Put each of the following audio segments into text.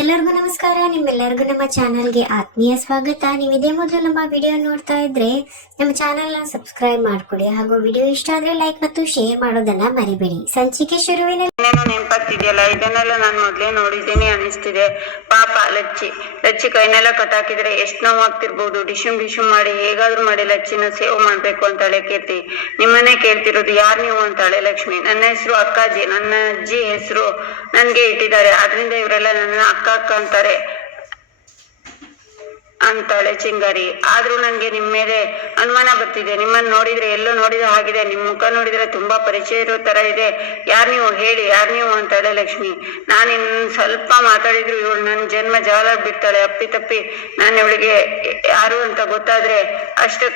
ಎಲ್ಲರಿಗೂ ನಮಸ್ಕಾರ, ನಿಮ್ಮೆಲ್ಲರಿಗೂ ನಮ್ಮ ಚಾನಲ್ಗೆ ಆತ್ಮೀಯ ಸ್ವಾಗತ. ನೀವು ಇದೇ ಮೊದಲು ನಮ್ಮ ವಿಡಿಯೋ ನೋಡ್ತಾ ಇದ್ರೆ ನಮ್ಮ ಚಾನಲ್ನ ಸಬ್ಸ್ಕ್ರೈಬ್ ಮಾಡ್ಕೊಳ್ಳಿ ಹಾಗೂ ವಿಡಿಯೋ ಇಷ್ಟ ಆದ್ರೆ ಲೈಕ್ ಮತ್ತು ಶೇರ್ ಮಾಡೋದನ್ನ ಮರಿಬೇಡಿ. ಸಂಚಿಕೆ ಶುರುವಿನ ಏನೇನೋ ನೆನಪಾಗ್ತಿದೆಯಲ್ಲ ಇದನ್ನೆಲ್ಲ ನಾನು ಮೊದಲೇ ನೋಡಿದ್ದೀನಿ, ಅನಿಸ್ತಿದೆ. ಪಾಪ, ಲಚ್ಚಿ. ಲಚ್ಚಿ ಕೈನೆಲ್ಲ ಕಟ್ಟಾಕಿದ್ರೆ ಎಷ್ಟು ನೋವಾಗ್ತಿರ್ಬೋದು. ಡಿಶುಮ್ ಡಿಶುಮ್ ಮಾಡಿ ಹೇಗಾದ್ರೂ ಮಾಡಿ ಲಚ್ಚಿನ ಸೇವ್ ಮಾಡ್ಬೇಕು ಅಂತಾಳೆ ಕೀರ್ತಿ. ನಿಮ್ಮನ್ನೇ ಕೇಳ್ತಿರೋದು ಯಾರು ನೀವು ಅಂತಾಳೆ ಲಕ್ಷ್ಮಿ. ನನ್ನ ಹೆಸರು ಅಕ್ಕಾಜಿ. ನನ್ನ ಅಜ್ಜಿ ಹೆಸರು ನನ್ಗೆ ಇಟ್ಟಿದ್ದಾರೆ. ಅದರಿಂದ ಇವರೆಲ್ಲ ನನ್ನ ಅಂತಾರೆ ಅಂತಾಳೆ ಚಿಂಗಾರಿ. ಆದ್ರೂ ನಂಗೆ ನಿಮ್ಮ ಮೇಲೆ ಅನುಮಾನ ಬರ್ತಿದೆ. ನಿಮ್ಮನ್ನ ನೋಡಿದ್ರೆ, ಎಲ್ಲೋ ನೋಡಿದ ಹಾಗಿದೆ. ನಿಮ್ ಮುಖ ನೋಡಿದ್ರೆ ತುಂಬಾ ಪರಿಚಯ ಇರೋ ತರ ಇದೆ. ಯಾರು ನೀವು? ಹೇಳಿ. ಯಾರು ನೀವು ಅಂತಾಳೆ ಲಕ್ಷ್ಮಿ. ನಾನು ಇನ್ ಸ್ವಲ್ಪ ಮಾತಾಡಿದ್ರು ಇವಳು ನನ್ನ ಜನ್ಮ ಜಾಲ ಬಿಡ್ತಾಳೆ. ಅಪ್ಪಿ ತಪ್ಪಿ ನಾನು ಇವಳಿಗೆ ಯಾರು ಅಂತ ಗೊತ್ತಾದ್ರೆ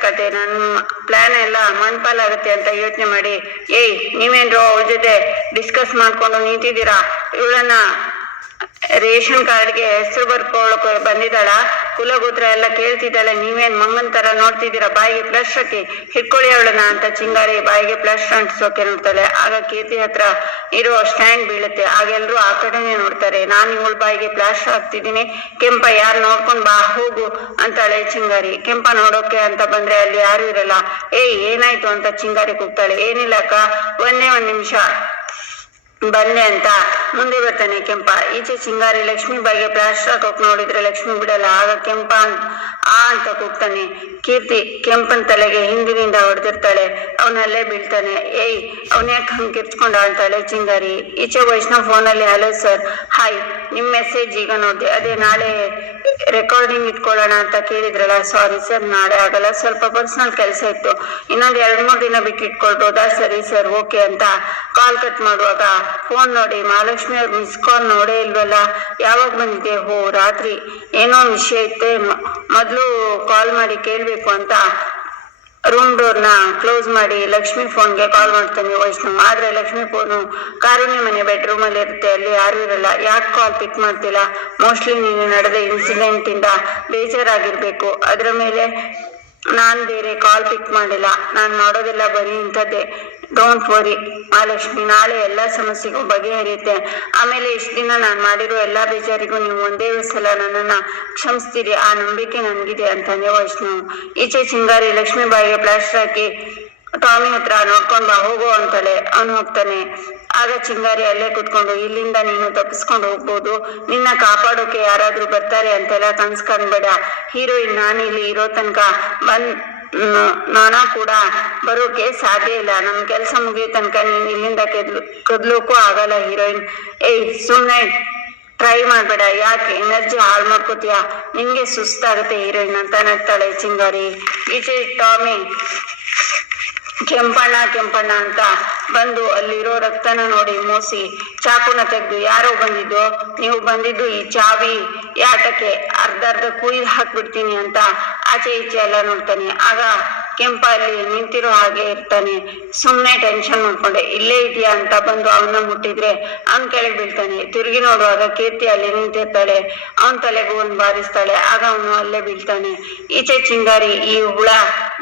ಕತೆ. ನನ್ನ ಪ್ಲಾನ್ ಎಲ್ಲ ಮನ್ಪಾಲಾಗುತ್ತೆ ಅಂತ ಯೋಚನೆ ಮಾಡಿ. ಏಯ್, ನೀವೇನ್ರೋ ಅವ್ರ ಜೊತೆ ಡಿಸ್ಕಸ್ ಮಾಡ್ಕೊಂಡು ನಿಂತಿದ್ದೀರಾ? ಇವಳನ್ನ ರೇಷನ್ ಕಾರ್ಡ್ಗೆ ಹೆಸರು ಬರ್ಕೊಳಕ್ ಬಂದಿದ್ದಾಳ. ಕುಲಗೋತ್ರ ಎಲ್ಲ ಕೇಳ್ತಿದ್ದಾಳೆ. ನೀವೇನ್ ಮಂಗನ್ ತರ ನೋಡ್ತಿದ್ದೀರಾ? ಬಾಯಿಗೆ ಪ್ಲಸ್ ಹಾಕಿ. ಹಿಡ್ಕೊಳ್ಳಿ ಅವಳನ್ನ ಅಂತ ಚಿಂಗಾರಿ ಬಾಯಿಗೆ ಪ್ಲಸ್ ಅಂಟಿಸೋಕೆ ನೋಡ್ತಾಳೆ. ಆಗ ಕೀರ್ತಿ ಹತ್ರ ಇರೋ ಸ್ಟ್ಯಾಂಡ್ ಬೀಳುತ್ತೆ. ಆಗ ಎಲ್ರು ಆ ಕಡೆನೆ ನೋಡ್ತಾರೆ. ನಾನು ಇವಳ ಬಾಯಿಗೆ ಪ್ಲಾಸ್ ಹಾಕ್ತಿದ್ದೀನಿ. ಕೆಂಪ ಯಾರು ನೋಡ್ಕೊಂಡ್ ಬಾ, ಹೋಗು ಅಂತಾಳೆ ಚಿಂಗಾರಿ. ಕೆಂಪ ನೋಡೋಕೆ ಅಂತ ಬಂದ್ರೆ ಅಲ್ಲಿ ಯಾರು ಇರಲ್ಲ. ಏಯ್, ಏನಾಯ್ತು ಅಂತ ಚಿಂಗಾರಿ ಕೂಗ್ತಾಳೆ. ಏನಿಲ್ಲ ಅಕ್ಕ. ಒಂದೇ ಒಂದ್ ನಿಮಿಷ. ಬಂದೆ ಅಂತ. ಮುಂದೆ ಬರ್ತಾನೆ ಕೆಂಪ. ಈಚೆ ಚಿಂಗಾರಿ ಲಕ್ಷ್ಮಿ ಬಾಯಿಗೆ ಪ್ಲಾಸ್ಟರ್ ಹಾಕೋಕ್ ನೋಡಿದ್ರೆ ಲಕ್ಷ್ಮಿ ಬಿಡಲ್ಲ. ಆಗ ಕೆಂಪ ಆ ಅಂತ ಕೂಗ್ತಾನೆ. ಕೀರ್ತಿ ಕೆಂಪನ್ ತಲೆಗೆ ಹಿಂದಿನಿಂದ ಹೊಡೆದಿರ್ತಾಳೆ. ಅವನಲ್ಲೇ ಬೀಳ್ತಾನೆ. ಏಯ್, ಅವನ್ ಯಾಕೆ ಹಂಗೆ ಕಿರ್ಚ್ಕೊಂಡ ಅಂತಾಳೆ ಚಿಂಗಾರಿ ಈಚೆ ವೈಷ್ಣವ್ ಫೋನಲ್ಲಿ, ಹಲೋ ಸರ್, ಹಾಯ್, ನಿಮ್ ಮೆಸೇಜ್ ಈಗ ನೋಡಿದೆ. ಅದೇ ನಾಳೆ ರೆಕಾರ್ಡಿಂಗ್ ಇಟ್ಕೊಳ್ಳೋಣ ಅಂತ ಕೇಳಿದ್ರಲ್ಲ. ಸಾರಿ ಸರ್, ನಾಳೆ ಆಗಲ್ಲ. ಸ್ವಲ್ಪ ಪರ್ಸನಲ್ ಕೆಲಸ ಇತ್ತು. ಇನ್ನೊಂದು ಎರಡ್ ಮೂರು ದಿನ ಬಿಟ್ಟು ಇಟ್ಕೊಳ್ಬೋದಾ? ಸರಿ ಸರ್, ಓಕೆ ಅಂತ ಕಾಲ್ ಕಟ್ ಮಾಡುವಾಗ ಫೋನ್ ನೋಡಿ, ಮಹಾಲಕ್ಷ್ಮಿ ಅವ್ರ ಮಿಸ್ ಕಾಲ್ ನೋಡೇ ಇಲ್ವಲ್ಲ? ಯಾವಾಗ ಬಂದಿದೆ ಹೋ, ರಾತ್ರಿ. ಏನೋ ವಿಷಯ ಇತ್ತೆ. ಮೊದಲು ಕಾಲ್ ಮಾಡಿ ಕೇಳಬೇಕು ಅಂತ ರೂಮ್ ಡೋರ್ನ ಕ್ಲೋಸ್ ಮಾಡಿ ಲಕ್ಷ್ಮಿ ಫೋನ್ಗೆ ಕಾಲ್ ಮಾಡ್ತಾನೆ ವೈಷ್ಣವ್. ಆದ್ರೆ ಲಕ್ಷ್ಮಿ ಫೋನು ಕಾರುಣ್ಯ ಮನೆ ಬೆಡ್ರೂಮ್ ಅಲ್ಲಿ ಇರುತ್ತೆ. ಅಲ್ಲಿ ಯಾರು ಇರಲ್ಲ. ಯಾಕೆ ಕಾಲ್ ಪಿಕ್ ಮಾಡ್ತಿಲ್ಲ? ಮೋಸ್ಟ್ಲಿ ನೀನು ನಡೆದ ಇನ್ಸಿಡೆಂಟ್ ಇಂದ ಬೇಜಾರಾಗಿರ್ಬೇಕು. ಅದ್ರ ಮೇಲೆ ನಾನ್ ಬೇರೆ ಕಾಲ್ ಪಿಕ್ ಮಾಡಿಲ್ಲ. ನಾನ್ ಮಾಡೋದೆಲ್ಲ ಬರೀ ಇಂಥದ್ದೇ. ಡೋಂಟ್ ವರಿ ಮಹಾಲಕ್ಷ್ಮಿ ನಾಳೆ ಎಲ್ಲಾ ಸಮಸ್ಯೆಗೂ ಬಗೆಹರಿಯುತ್ತೆ. ಆಮೇಲೆ ಇಷ್ಟು ದಿನ ನಾನು ಮಾಡಿರೋ ಎಲ್ಲಾ ಬೇಜಾರಿಗೂ ನೀವು ಒಂದೇ ಸಲ ನನ್ನನ್ನ ಕ್ಷಮಿಸ್ತೀರಿ, ಆ ನಂಬಿಕೆ ನನಗಿದೆ ಅಂತಂದೆ ವೈಷ್ಣು ಈಚೆ ಚಿಂಗಾರಿ ಲಕ್ಷ್ಮೀ ಬಾಯಿಗೆ ಪ್ಲಾಸ್ಟರ್ ಹಾಕಿ, ಟಾಮಿ ಹತ್ರ ನೋಡ್ಕೊಂಡ್ ಹೋಗು ಅಂತಾಳೆ ಅವನು ಹೋಗ್ತಾನೆ. ಆಗ ಚಿಂಗಾರಿ ಅಲ್ಲೇ ಕುತ್ಕೊಂಡು, ಇಲ್ಲಿಂದ ನೀನು ತಪ್ಪಿಸ್ಕೊಂಡು ಹೋಗ್ಬೋದು. ನಿನ್ನ ಕಾಪಾಡೋಕೆ ಯಾರಾದ್ರೂ ಬರ್ತಾರೆ ಅಂತೆಲ್ಲ ಕನ್ಸ್ಕೊಂಡ್ಬೇಡ ಹೀರೋಯಿನ್ ನಾನಿಲ್ಲಿ ಇರೋ ತನಕ ಬಂದ್ ನಾನ ಕೂಡ ಬರೋಕೆ ಸಾಧ್ಯ ಇಲ್ಲ. ನಮ್ ಕೆಲ್ಸ ಮುಗಿಯೋ ತನಕ ನೀನ್ ಇಲ್ಲಿಂದ ಕೆದ್ಲು, ಕದ್ಲೋಕು ಆಗಲ್ಲ ಹೀರೋಯಿನ್. ಏಯ್, ಸುಮ್ನೆ ಟ್ರೈ ಮಾಡ್ಬೇಡ. ಯಾಕೆ? ಎನರ್ಜಿ ಹಾಳು ಮಾಡ್ಕೋತೀಯ? ನಿಂಗೆ ಸುಸ್ತಾಗುತ್ತೆ ಹೀರೋಯಿನ್ ಅಂತ ನಗ್ತಾಳೆ ಚಿಂಗಾರಿ ಈಚೆ ಟಾಮಿ, ಕೆಂಪಣ್ಣ ಕೆಂಪಣ್ಣ ಅಂತ ಬಂದು ಅಲ್ಲಿರೋ ರಕ್ತನ ನೋಡಿ ಮೋಸಿ ಚಾಕುನ ತೆಗೆದು, ಯಾರೋ ಬಂದಿದ್ದು? ನೀವು ಬಂದಿದ್ದು ಈ ಚಾವಿ? ಯಾಟಕ್ಕೆ ಅರ್ಧ ಅರ್ಧ ಕುಯ್ದು ಹಾಕ್ಬಿಡ್ತೀನಿ ಅಂತ ಆಚೆ ಈಚೆ ಎಲ್ಲ ನೋಡ್ತಾನೆ. ಆಗ ಕೆಂಪ ಅಲ್ಲಿ ನಿಂತಿರೋ ಹಾಗೆ ಇರ್ತಾನೆ. ಸುಮ್ಮನೆ ಟೆನ್ಷನ್ ಮಾಡ್ಕೊಂಡೆ. ಇಲ್ಲೇ ಇದೆಯಾ ಅಂತ ಬಂದು ಅವನ್ನ ಮುಟ್ಟಿದ್ರೆ ಅವನ್ ಕೆಳಗೆ ಬೀಳ್ತಾನೆ. ತಿರುಗಿ ನೋಡುವಾಗ ಕೀರ್ತಿ ಅಲ್ಲಿ ನಿಂತಿರ್ತಾಳೆ. ಅವನ್ ತಲೆಗೂ ಒಂದು ಬಾರಿಸ್ತಾಳೆ. ಆಗ ಅವನು ಅಲ್ಲೇ ಬೀಳ್ತಾನೆ. ಈಚೆ ಚಿಂಗಾರಿ ಈ ಹುಳ,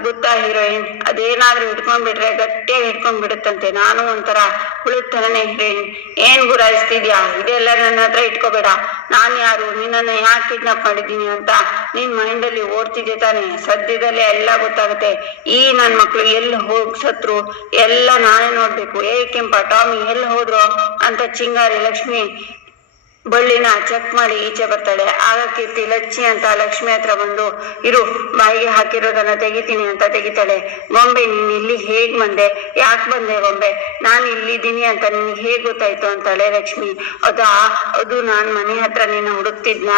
ಗೊತ್ತಾ ಹೀರೋಯಿನ್ ಅದೇನಾದ್ರೂ ಹಿಡ್ಕೊಂಡ್ಬಿಟ್ರೆ ಗಟ್ಟಿಯಾಗಿ ಹಿಡ್ಕೊಂಡ್ಬಿಡುತ್ತಂತೆ. ನಾನು ಒಂಥರ ಹುಳದ ತರನೇ ಹೀರೋಯಿನ್ ಏನ್ ಗುರಾಯಿಸ್ತಿದ್ಯಾ? ಇದೆಲ್ಲ ನನ್ನ ಹತ್ರ ಇಟ್ಕೋಬೇಡ. ನಾನ್ ಯಾರು? ನಿನ್ನನ್ನ ಯಾಕೆ ಕಿಡ್ನಾಪ್ ಮಾಡಿದ್ದೀನಿ ಅಂತ ನಿನ್ ಮೈಂಡ್ ಅಲ್ಲಿ ಓಡ್ತಿದ್ದೆ ತಾನೆ. ಸದ್ಯದಲ್ಲೇ ಎಲ್ಲ ಗೊತ್ತಾಗುತ್ತೆ. ಈ ನನ್ ಮಕ್ಳು ಎಲ್ಲಿ ಹೋಗ್ ಸತ್ರು? ಎಲ್ಲ ನಾನೇ ನೋಡ್ಬೇಕು. ಏ ಕೆಂಪ, ಟಾಮಿ ಎಲ್ಲಿ ಹೋದ್ರು? ಅಂತ ಚಿಂಗಾರಿ ಲಕ್ಷ್ಮಿ ಬಳ್ಳಿನ ಚೆಕ್ ಮಾಡಿ ಈಚೆ ಬರ್ತಾಳೆ. ಆಗ ಕೀರ್ತಿ ಲಚ್ಚಿ ಅಂತ ಲಕ್ಷ್ಮಿ ಹತ್ರ ಬಂದು, ಇರು, ಬಾಯಿಗೆ ಹಾಕಿರೋದನ್ನ ತೆಗಿತೀನಿ ಅಂತ ತೆಗಿತಾಳೆ. ಗೊಂಬೆ ನೀನ್ ಇಲ್ಲಿ ಹೇಗ್ ಬಂದೆ? ಯಾಕೆ ಬಂದೆ ಗೊಂಬೆ ನಾನು ಇಲ್ಲಿದ್ದೀನಿ ಅಂತ ನಿನ್ಗೆ ಹೇಗ್ ಗೊತ್ತಾಯ್ತು? ಅಂತಾಳೆ ಲಕ್ಷ್ಮಿ. ಅದಾ ಅದು ನಾನ್ ಮನೆ ಹತ್ರ ನಿನ್ನ ಹುಡುಕ್ತಿದ್ನ?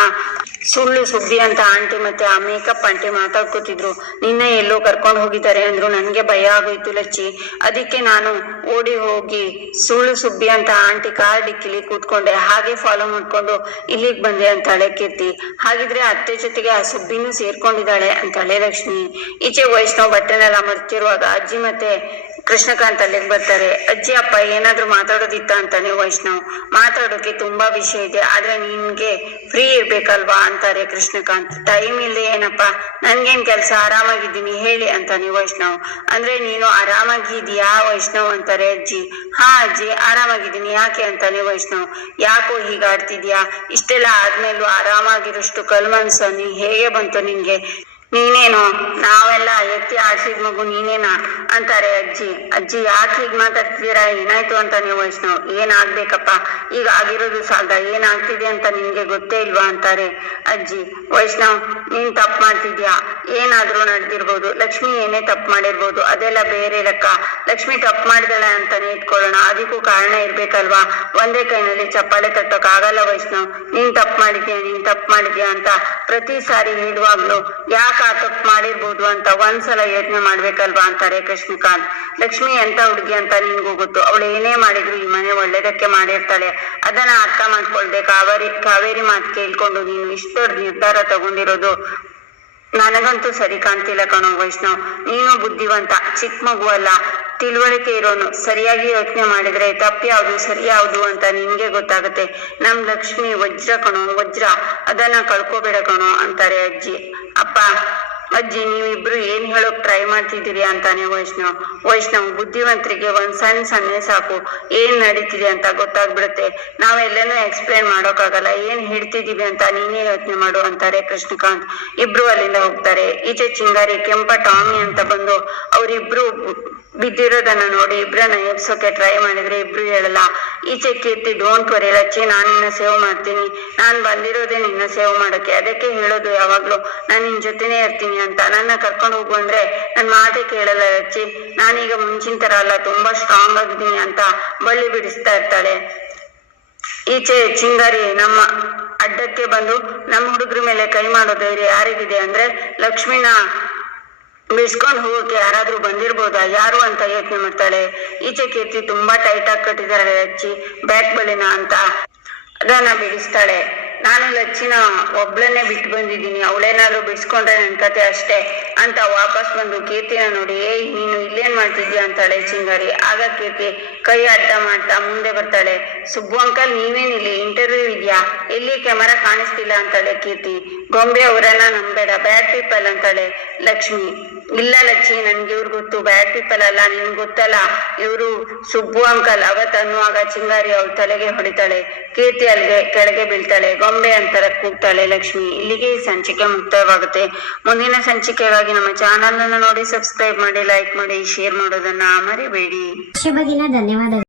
ಸುಳ್ಳು ಸುದ್ದಿ ಅಂತ ಆಂಟಿ ಮತ್ತೆ ಆ ಮೇಕಪ್ ಆಂಟಿ ಮಾತಾಡ್ಕೋತಿದ್ರು. ನಿನ್ನ ಎಲ್ಲೋ ಕರ್ಕೊಂಡು ಹೋಗಿದ್ದಾರೆ ಅಂದ್ರು ನನ್ಗೆ ಭಯ ಆಗೋಯ್ತು ಲಚ್ಚಿ ಅದಕ್ಕೆ ನಾನು ಓಡಿ ಹೋಗಿ ಸುಳ್ಳು ಸುಬ್ಬಿ ಅಂತ ಆಂಟಿ ಕಾರ್ ಡಿಕ್ಕಿಲಿ ಕೂತ್ಕೊಂಡೆ. ಹಾಗೆ ಫಾಲೋ ಮಾಡ್ಕೊಂಡು ಇಲ್ಲಿಗೆ ಬಂದೆ ಅಂತಾಳೆ ಕೀರ್ತಿ. ಹಾಗಿದ್ರೆ ಅತ್ತೆ ಜೊತೆಗೆ ಆ ಸುಬ್ಬಿನೂ ಸೇರ್ಕೊಂಡಿದ್ದಾಳೆ ಅಂತಾಳೆ ಲಕ್ಷ್ಮಿ. ಈಚೆ ವೈಷ್ಣವ್ ಬಟ್ಟೆನೆಲ್ಲ ಮರ್ತಿರುವಾಗ ಅಜ್ಜಿ ಮತ್ತೆ ಕೃಷ್ಣಕಾಂತ್ ಅಲ್ಲಿಗೆ ಬರ್ತಾರೆ. ಅಜ್ಜಿ, ಅಪ್ಪ, ಏನಾದ್ರೂ ಮಾತಾಡೋದಿತ್ತ ಅಂತಾನೆ ವೈಷ್ಣವ್. ಮಾತಾಡೋಕೆ ತುಂಬಾ ವಿಷಯ ಇದೆ. ಆದ್ರೆ ನಿನ್ಗೆ ಫ್ರೀ ಇರ್ಬೇಕಲ್ವಾ ಅಂತಾರೆ ಕೃಷ್ಣಕಾಂತ್. ಟೈಮ್ ಇಲ್ಲ ಏನಪ್ಪ? ನನ್ಗೇನ್ ಕೆಲ್ಸ? ಆರಾಮಾಗಿದ್ದೀನಿ, ಹೇಳಿ ಅಂತಾನೆ ವೈಷ್ಣವ್. ಅಂದ್ರೆ ನೀನು ಆರಾಮಾಗಿದ್ಯಾ ವೈಷ್ಣವ್? ಅಂತಾರೆ ಅಜ್ಜಿ. ಹಾ ಅಜ್ಜಿ, ಆರಾಮಾಗಿದ್ದೀನಿ. ಯಾಕೆ? ಅಂತಾನೆ ವೈಷ್ಣವ್. ಯಾಕೋ ಹೀಗಾಡ್ತಿದ್ಯಾ ಇಷ್ಟೆಲ್ಲ ಆದ್ಮೇಲೂ ಆರಾಮಾಗಿರೋಷ್ಟು ಕಲ್ಮನ್ಸು ನೀ ಹೇಗೆ ಬಂತು ನಿನ್ಗೆ? ನೀನೇನು? ನಾವೆಲ್ಲ ಎತ್ತಿ ಆಡ್ಸಿದ ಮಗು ನೀನೇನಾ? ಅಂತಾರೆ ಅಜ್ಜಿ. ಅಜ್ಜಿ, ಯಾಕೆ ಹೀಗ್ ಮಾತಾಡ್ತಿದ್ದೀರಾ? ಏನಾಯ್ತು ಅಂತಾನೆ ವೈಷ್ಣವ್? ಏನಾಗ್ಬೇಕಪ್ಪ? ಈಗ ಆಗಿರೋದು ಸಾಲ ಏನಾಗ್ತಿದೆ ಅಂತ ನಿನ್ಗೆ ಗೊತ್ತೇ ಇಲ್ವಾ ಅಂತಾರೆ ಅಜ್ಜಿ. ವೈಷ್ಣವ್, ನೀನ್ ತಪ್ಪು ಮಾಡ್ತಿದ್ಯಾ? ಏನಾದ್ರೂ ನಡೆದಿರ್ಬೋದು. ಲಕ್ಷ್ಮಿ ಏನೇ ತಪ್ಪು ಮಾಡಿರ್ಬೋದು. ಅದೆಲ್ಲ ಬೇರೆ ಲೆಕ್ಕ. ಲಕ್ಷ್ಮಿ ತಪ್ಪು ಮಾಡಿದಳ ಅಂತಾನೆ ಇಟ್ಕೊಳ್ಳೋಣ. ಅದಕ್ಕೂ ಕಾರಣ ಇರ್ಬೇಕಲ್ವಾ? ಒಂದೇ ಕೈನಲ್ಲಿ ಚಪ್ಪಾಳೆ ತಟ್ಟೋಕ್ ಆಗಲ್ಲ ವೈಷ್ಣವ್. ನೀನ್ ತಪ್ಪು ಮಾಡಿದ್ಯಾ? ನೀನ್ ತಪ್ಪು ಮಾಡಿದ್ಯಾ ಅಂತ ಪ್ರತಿ ಸಾರಿ ಹೇಳುವಾಗ್ಲೂ ಯಾಕೆ ಆ ತಪ್ಪು ಮಾಡಿರ್ಬೋದು ಅಂತ ಒಂದ್ಸಲ ಯೋಚನೆ ಮಾಡ್ಬೇಕಲ್ವಾ ಅಂತಾರೆ ಕೃಷ್ಣಕಾಂತ್. ಲಕ್ಷ್ಮಿ ಎಂತ ಹುಡುಗಿ ಅಂತ ನಿನ್ಗೂ ಗೊತ್ತು. ಅವಳು ಏನೇ ಮಾಡಿದ್ರು ಈ ಮನೆ ಒಳ್ಳೇದಕ್ಕೆ ಮಾಡಿರ್ತಾಳೆ. ಅದನ್ನ ಅರ್ಥ ಮಾಡ್ಕೊಳ್ದೆ ಕಾವೇರಿ ಕಾವೇರಿ ಮಾತು ಕೇಳ್ಕೊಂಡು ನೀನು ಇಷ್ಟು ದೊಡ್ಡ ನಿರ್ಧಾರ ತಗೊಂಡಿರೋದು ನನಗಂತೂ ಸರಿ ಕಾಣ್ತಿಲ್ಲ ಕಣೋ ವೈಷ್ಣವ್. ನೀನು ಬುದ್ಧಿವಂತ ಚಿಕ್ಕ ಮಗು ಅಲ್ಲ. ತಿಳುವಳಿಕೆ ಇರೋನು. ಸರಿಯಾಗಿ ಯೋಚನೆ ಮಾಡಿದ್ರೆ ತಪ್ಪು ಯಾವುದು ಸರಿ ಯಾವುದು ಅಂತ ನಿನ್ಗೆ ಗೊತ್ತಾಗುತ್ತೆ. ನಮ್ ಲಕ್ಷ್ಮಿ ವಜ್ರ ಕಣೋ, ವಜ್ರ, ಅದನ್ನ ಕಳ್ಕೊಬೇಡ ಕಣೋ ಅಂತಾರೆ ಅಜ್ಜಿ. ಅಪ್ಪ ಅಜ್ಜಿ ನೀವಿಬ್ರು ಏನ್ ಹೇಳೋಕ್ ಟ್ರೈ ಮಾಡ್ತಿದ್ದೀರಿ ಅಂತಾನೆ ವೈಷ್ಣವ್. ವೈಷ್ಣವ್, ಬುದ್ಧಿವಂತರಿಗೆ ಒಂದ್ ಸಣ್ಣ ಸನ್ನೆ ಸಾಕು. ಏನ್ ನಡೀತಿದೆ ಅಂತ ಗೊತ್ತಾಗ್ಬಿಡುತ್ತೆ. ನಾವೆಲ್ಲನೂ ಎಕ್ಸ್ಪ್ಲೇನ್ ಮಾಡೋಕ್ಕಾಗಲ್ಲ. ಏನ್ ಹಿಡ್ತಿದೀವಿ ಅಂತ ನೀನೇ ಯೋಚನೆ ಮಾಡು ಅಂತಾರೆ ಕೃಷ್ಣಕಾಂತ್. ಇಬ್ರು ಅಲ್ಲಿಂದ ಹೋಗ್ತಾರೆ. ಈಚೆ ಚಿಂಗಾರಿ, ಕೆಂಪ ಟಾಮಿ ಅಂತ ಬಂದು ಅವರಿಬ್ರು ಬಿದ್ದಿರೋದನ್ನ ನೋಡಿ ಇಬ್ರನ್ನ ಎಬ್ಸೋಕೆ ಟ್ರೈ ಮಾಡಿದ್ರೆ ಇಬ್ರು ಹೇಳಲ್ಲ. ಈಚೆ ಕೀರ್ತಿ ಡೋಂಟ್ ವರಿ ಲಚ್ಚಿ, ನಾನು ನಿನ್ನ ಸೇವ್ ಮಾಡ್ತೀನಿ. ನಾನ್ ಬಂದಿರೋದೇ ನಿನ್ನ ಸೇವ್ ಮಾಡೋಕೆ. ಅದಕ್ಕೆ ಹೇಳೋದು ಯಾವಾಗ್ಲೂ, ನಾನು ನಿನ್ ಜೊತೆನೇ ಇರ್ತೀನಿ ಅಂತ ನನ್ನ ಕರ್ಕೊಂಡು ಹೋಗು ಅಂದ್ರೆ ನನ್ ಮಾತೆ ಕೇಳಲ್ಲ ಅಜ್ಜಿ. ನಾನೀಗ ಮುಂಚಿನ ತರ ಅಲ್ಲ, ತುಂಬಾ ಸ್ಟ್ರಾಂಗ್ ಆಗಿದ್ದೀನಿ ಅಂತ ಬಳ್ಳಿ ಬಿಡಿಸ್ತಾ ಇರ್ತಾಳೆ. ಈಚೆ ಚಿಂಗಾರಿ ನಮ್ಮ ಅಡ್ಡಕ್ಕೆ ಬಂದು ನಮ್ಮ ಹುಡುಗ್ರ ಮೇಲೆ ಕೈ ಮಾಡೋ ಧೈರ್ಯ ಯಾರಿಗಿದೆ ಅಂದ್ರೆ ಲಕ್ಷ್ಮಿನ ಬಿಡ್ಸ್ಕೊಂಡು ಹೋಗೋಕೆ ಯಾರಾದ್ರೂ ಬಂದಿರ್ಬೋದಾ? ಯಾರು ಅಂತ ಯೋಚನೆ ಮಾಡ್ತಾಳೆ. ಈಚೆ ಕೀರ್ತಿ ತುಂಬಾ ಟೈಟ್ ಆಗಿ ಕಟ್ಟಿದಾರೆ ಅಜ್ಜಿ ಬ್ಯಾಕ್ ಬಳಿನ ಅಂತ. ಅದನ್ನ ಬಿಡಿಸ್ತಾಳೆ. ನಾನು ಲಚ್ಚಿನ ಒಬ್ಳನ್ನೇ ಬಿಟ್ಟು ಬಂದಿದ್ದೀನಿ. ಅವಳೇನಾದ್ರೂ ಬಿಡಿಸ್ಕೊಂಡ್ರೆ ನನ್ನ ಕತೆ ಅಷ್ಟೇ ಅಂತ ವಾಪಸ್ ಬಂದು ಕೀರ್ತಿನ ನೋಡಿ, ಏಯ್, ನೀನು ಇಲ್ಲೇನ್ ಮಾಡ್ತಿದ್ಯಾ? ಅಂತಾಳೆ ಚಿಂಗಾರಿ. ಆಗ ಕೀರ್ತಿ ಕೈ ಅಡ್ಡ ಮಾಡ್ತಾ ಮುಂದೆ ಬರ್ತಾಳೆ. ಸುಬ್ಬು ಅಂಕಲ್ ನೀವೇನಿಲ್ಲಿ ಇಂಟರ್ವ್ಯೂ ಇದೆಯಾ? ಎಲ್ಲಿ ಕ್ಯಾಮರಾ ಕಾಣಿಸ್ತಿಲ್ಲ ಅಂತಾಳೆ ಕೀರ್ತಿ. ಗೊಂಬೆ ಅವರನ್ನ ನಂಬೇಡ ಬ್ಯಾಡ್ ಪೀಪಲ್ ಅಂತಾಳೆ ಲಕ್ಷ್ಮಿ. ಇಲ್ಲ ಲಕ್ಷ್ಮಿ ನನ್ಗೆ ಇವ್ರು ಗೊತ್ತು ಬ್ಯಾಡ್ ಪೀಪಲ್ ಅಲ್ಲ ನಿನ್ ಗೊತ್ತಲ್ಲ? ಇವರು ಸುಬ್ಬು ಅಂಕಲ್, ಅವತ್ ಅನ್ನುವಾಗ ಚಿಂಗಾರಿ ಅವ್ರ ತಲೆಗೆ ಹೊಡಿತಾಳೆ. ಕೀರ್ತಿ ಅಲ್ಲಿಗೆ ಕೆಳಗೆ ಬೀಳ್ತಾಳೆ. ಗೊಂಬೆ ಅಂತರ ಕೂಗ್ತಾಳೆ ಲಕ್ಷ್ಮಿ. ಇಲ್ಲಿಗೆ ಈ ಸಂಚಿಕೆ ಮುಕ್ತವಾಗುತ್ತೆ. ಮುಂದಿನ ಸಂಚಿಕೆಗಾಗಿ ನಮ್ಮ ಚಾನಲ್ ಅನ್ನು ನೋಡಿ ಸಬ್ಸ್ಕ್ರೈಬ್ ಮಾಡಿ ಲೈಕ್ ಮಾಡಿ ಶೇರ್ ಮಾಡೋದನ್ನ ಮರಿಬೇಡಿ. ಶುಭ ದಿನ まで